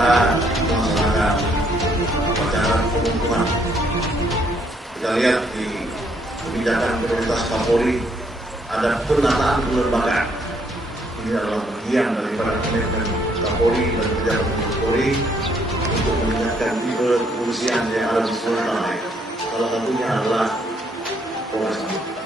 kita melaksanakan upacara pengukuhan. Kita lihat di kebijakan prioritas Kapolri ada penataan kelembagaan. Ini adalah bagian daripada komitmen Kapolri dan pejabat Kapolri untuk meningkatkan tipe kepolisian yang ada di seluruh tanah air. Salah satunya adalah Polres.